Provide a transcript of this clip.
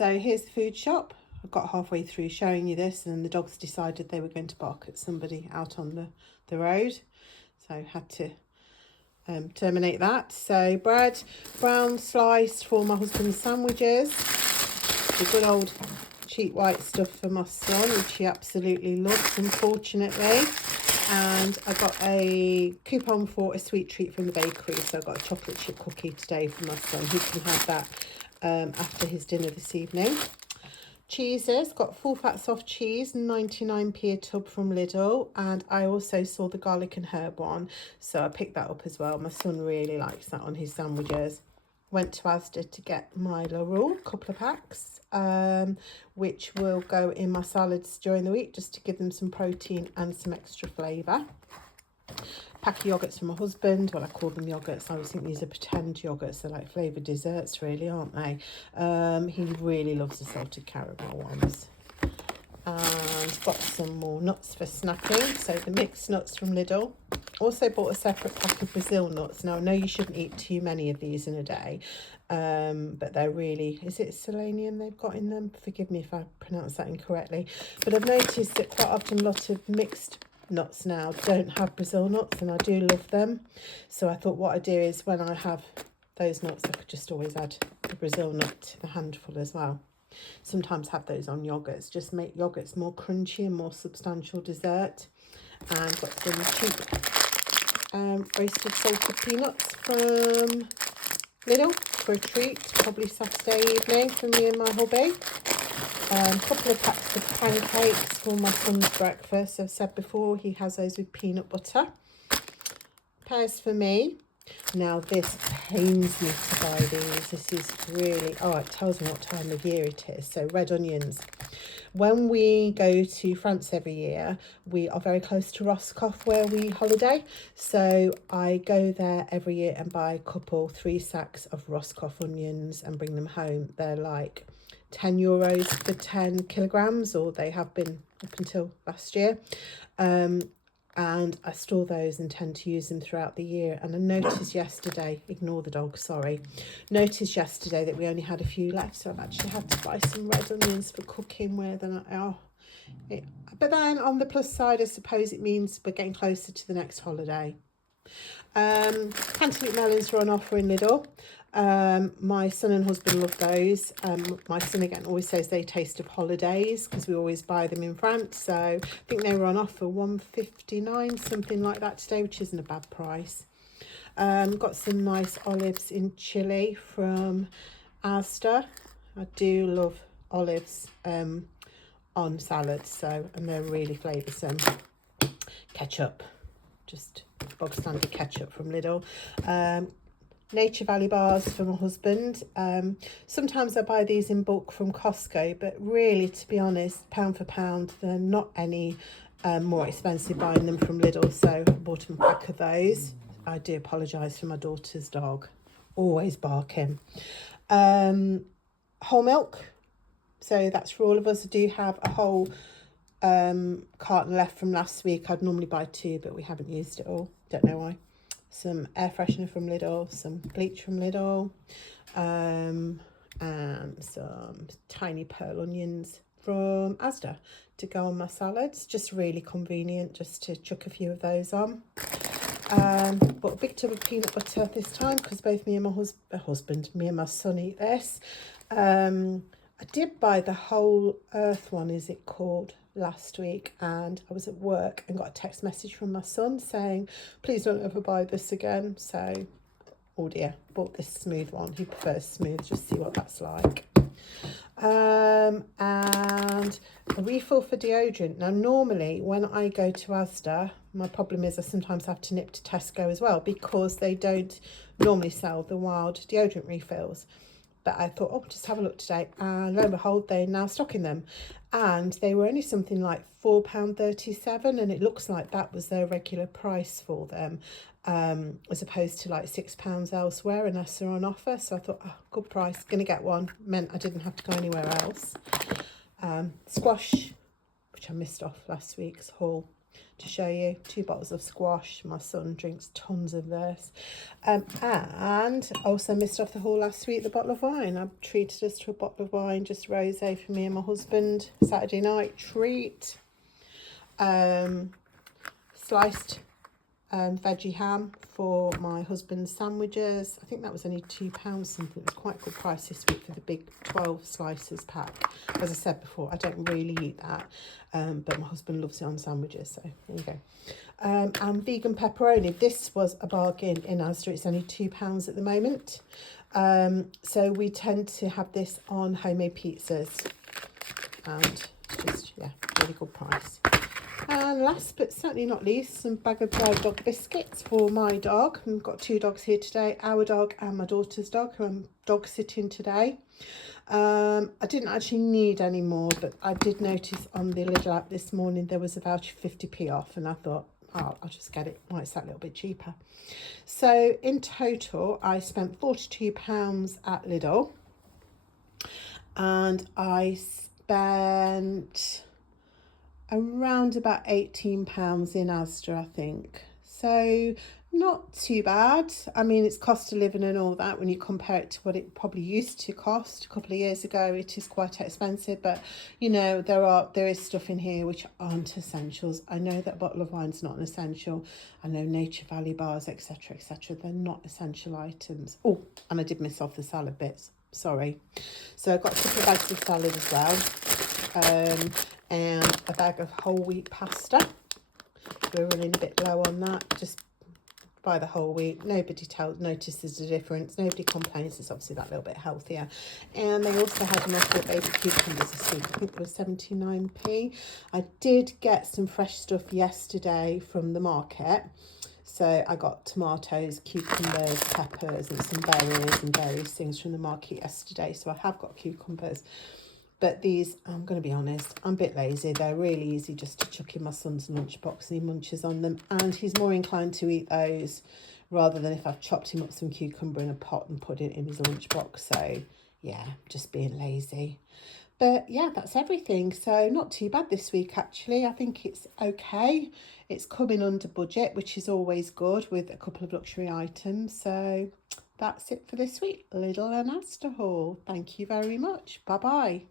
So here's the food shop. I got halfway through showing you this and the dogs decided they were going to bark at somebody out on the road. So had to terminate that. So bread, brown sliced for my husband's sandwiches. The good old cheap white stuff for my son, which he absolutely loves, unfortunately. And I got a coupon for a sweet treat from the bakery. So I got a chocolate chip cookie today for my son. He can have that after his dinner this evening. Cheeses, got full fat soft cheese, 99p a tub from Lidl, and I also saw the garlic and herb one, so I picked that up as well. My son really likes that on his sandwiches. Went to Asda to get my Rule, a couple of packs, which will go in my salads during the week just to give them some protein and some extra flavour. Pack of yogurts for my husband. Well, I call them yogurts. I always think these are pretend yogurts. They're like flavoured desserts, really, aren't they? He really loves the salted caramel ones. And got some more nuts for snacking. So the mixed nuts from Lidl. Also bought a separate pack of Brazil nuts. Now, I know you shouldn't eat too many of these in a day, but they're really, is it selenium they've got in them? Forgive me if I pronounce that incorrectly. But I've noticed that quite often a lot of mixed nuts now don't have Brazil nuts, and I do love them. So I thought what I do is when I have those nuts, I could just always add the Brazil nut to the handful as well. Sometimes have those on yogurts, just make yogurts more crunchy and more substantial dessert. And got some cheap roasted salted peanuts from Lidl for a treat, probably Saturday evening for me and my hubby. A couple of packs of pancakes for my son's breakfast. I've said before, he has those with peanut butter. Pears for me. Now this pains me to buy these. This is really, oh, it tells me what time of year it is. So red onions. When we go to France every year, we are very close to Roscoff where we holiday. So I go there every year and buy a couple, 3 sacks of Roscoff onions and bring them home. They're like €10 for 10 kilograms, or they have been up until last year. And I store those and tend to use them throughout the year. And I noticed yesterday, ignore the dog, sorry, noticed yesterday that we only had a few left, so I've actually had to buy some red onions for cooking with. And but then on the plus side, I suppose it means we're getting closer to the next holiday. Cantaloupe melons were on offer in Lidl. My son and husband love those. My son again always says they taste of holidays because we always buy them in France. So I think they were on offer $1.59, something like that today, which isn't a bad price. Got some nice olives in chili from Asda. I do love olives on salads, and they're really flavoursome. Ketchup, just bog standard ketchup from Lidl. Nature Valley bars for my husband. Sometimes I buy these in bulk from Costco, but really, to be honest, pound for pound, they're not any more expensive buying them from Lidl, so I bought him a pack of those. I do apologise for my daughter's dog, always barking. Whole milk, so that's for all of us. I do have a whole carton left from last week. I'd normally buy 2, but we haven't used it all, don't know why. Some air freshener from Lidl, some bleach from Lidl, and some tiny pearl onions from Asda to go on my salads. Just really convenient just to chuck a few of those on. Bought a big tub of peanut butter this time because both me and my son eat this. I did buy the Whole Earth one, is it called, last week, and I was at work and got a text message from my son saying, please don't ever buy this again. So, oh dear, bought this smooth one. He prefers smooth, just see what that's like. And a refill for deodorant. Now, normally when I go to Asda, my problem is I sometimes have to nip to Tesco as well because they don't normally sell the wild deodorant refills. But I thought, oh, just have a look today. And lo and behold, they're now stocking them. And they were only something like £4.37. And it looks like that was their regular price for them, as opposed to like £6 elsewhere unless they're on offer. So I thought, oh, good price, going to get one. Meant I didn't have to go anywhere else. Squash, which I missed off last week's haul. to show you. 2 bottles of squash. My son drinks tons of this. And also missed off the haul last week, the bottle of wine. I treated us to a bottle of wine, just rosé for me and my husband. Saturday night treat. Sliced veggie ham for my husband's sandwiches. I think that was only £2 something. It was quite a good price this week for the big 12 slices pack. As I said before, I don't really eat that, but my husband loves it on sandwiches, so there you go. And vegan pepperoni. This was a bargain in Asda. It's only £2 at the moment. So we tend to have this on homemade pizzas, and it's just, yeah, really good price. And last but certainly not least, some bag of dry dog biscuits for my dog. I've got 2 dogs here today, our dog and my daughter's dog, who I'm dog sitting today. I didn't actually need any more, but I did notice on the Lidl app this morning there was a voucher 50p off, and I thought, oh, I'll just get it. Why, it's that little bit cheaper. So in total, I spent £42 at Lidl, and I spent around about £18 in Asda, I think. So not too bad. I mean, it's cost of living and all that. When you compare it to what it probably used to cost a couple of years ago, it is quite expensive. But you know, there is stuff in here which aren't essentials. I know that a bottle of wine's not an essential. I know Nature Valley bars, etc., etc. They're not essential items. Oh, and I did miss off the salad bits. Sorry. So I got a couple of bags of salad as well. And a bag of whole wheat pasta. We're running a bit low on that. Just buy the whole wheat. Nobody notices the difference. Nobody complains. It's obviously that little bit healthier. And they also had an offer of baby cucumbers this week. I think it was 79p. I did get some fresh stuff yesterday from the market. So I got tomatoes, cucumbers, peppers, and some berries and various things from the market yesterday. So I have got cucumbers. But these, I'm going to be honest, I'm a bit lazy. They're really easy just to chuck in my son's lunchbox and he munches on them. And he's more inclined to eat those rather than if I've chopped him up some cucumber in a pot and put it in his lunchbox. So, yeah, just being lazy. But, yeah, that's everything. So, not too bad this week, actually. I think it's okay. It's coming under budget, which is always good with a couple of luxury items. So, that's it for this week. Lidl and Asda haul. Thank you very much. Bye-bye.